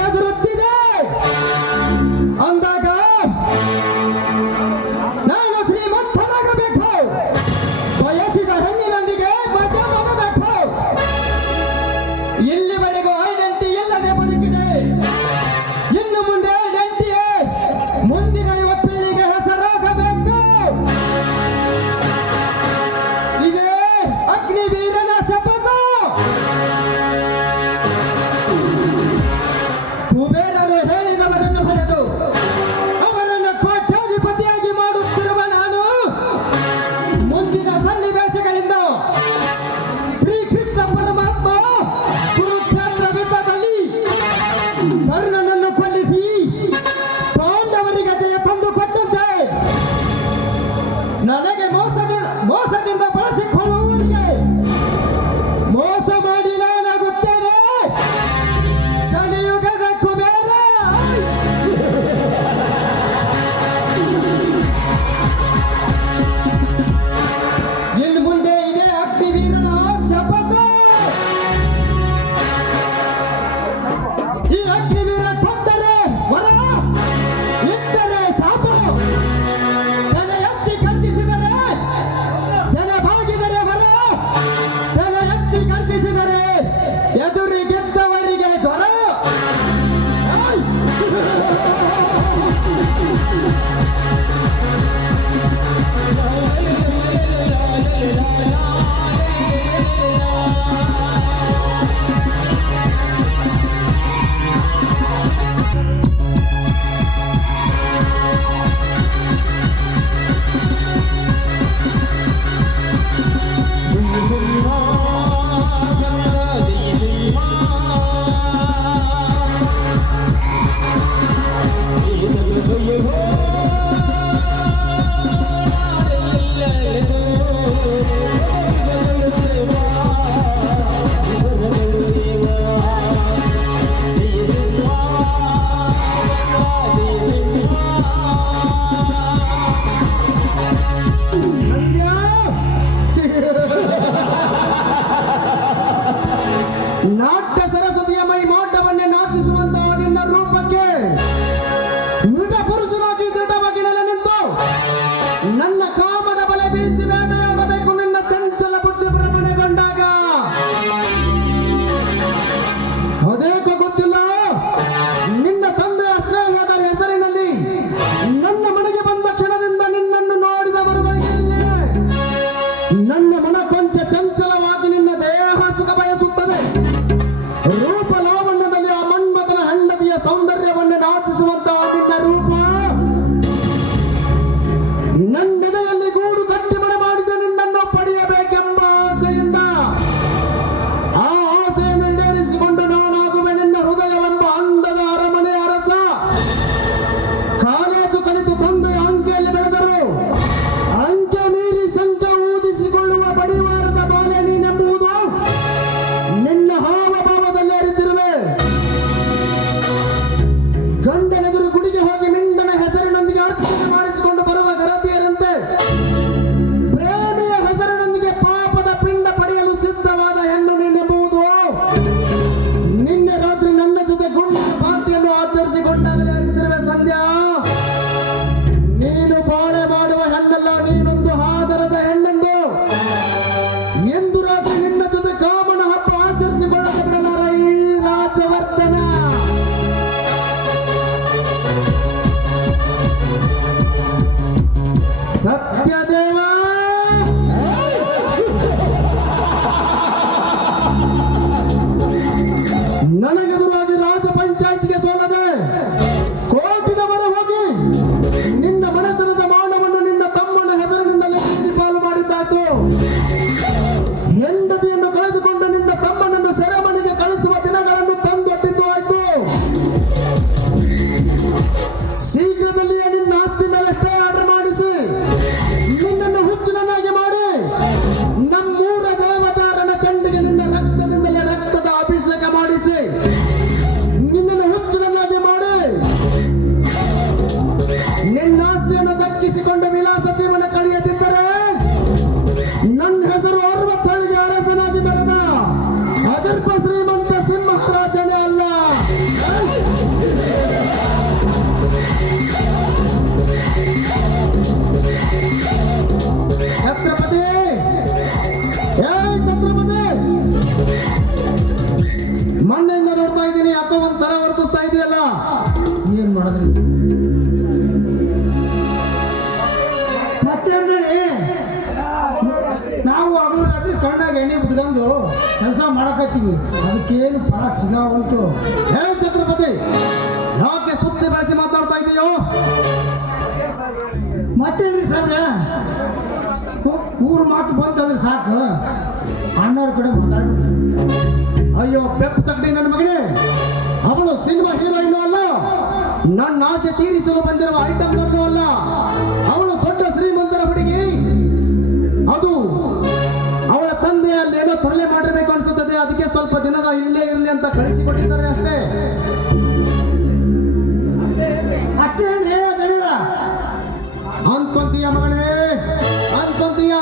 ಗರಿಗೆದುರುತ್ತಿದೆ ಮಾಡ್ತೀವಿ ಅದಕ್ಕೇನು ಫಲ ಸಿಗಾವಂತು? ಹೇಳು ಛತ್ರಪತಿ ಯಾಕೆ ಸುತ್ತಿ ಬಳಸಿ ಮಾತಾಡ್ತಾ ಇದೆಯೋ? ಮತ್ತೇನ್ರಿ ಸಾಬ್ರ ಊರು ಮಾತು ಬಂತಂದ್ರೆ ಸಾಕು. ಅಣ್ಣವ್ರ ಕಡೆ ಮಾತಾಡ್ಬಿಡ್ತಾರೆ ಅಯ್ಯೋ ಬೆಪ್ಪ ತಗ್ಡಿ ನನ್ನ ಮಗನೇ. ಅವಳು ಸಿನಿಮಾ ಹೀರೋಯಿನ್ ಅಲ್ಲ. ನನ್ನ ಆಸೆ ತೀರಿಸಲು అంతం తీయమగనే అంతం తీయ